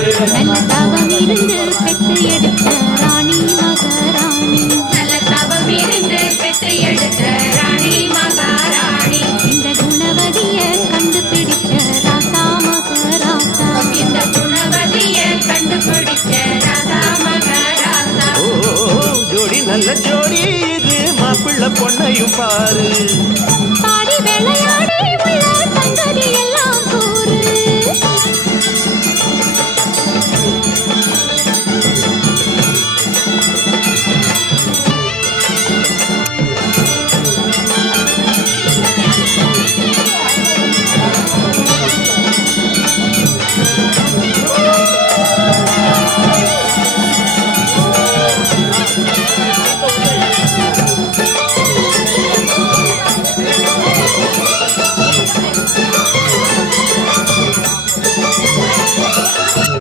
நல்ல தவம் இருந்து பெற்று எடுத்த ராணி மகாராணி. நல்ல தவம் இருந்து பெற்று எடுத்த ராணி மகாராணி. இந்த குணவதிய கண்டுபிடிச்ச ராசா மகாராசா. இந்த குணவதிய கண்டுபிடிச்ச ராசா மகாராசா. ஜோடி நல்ல ஜோடி இது மாப்பிள்ள பொண்ணையும் பாரு.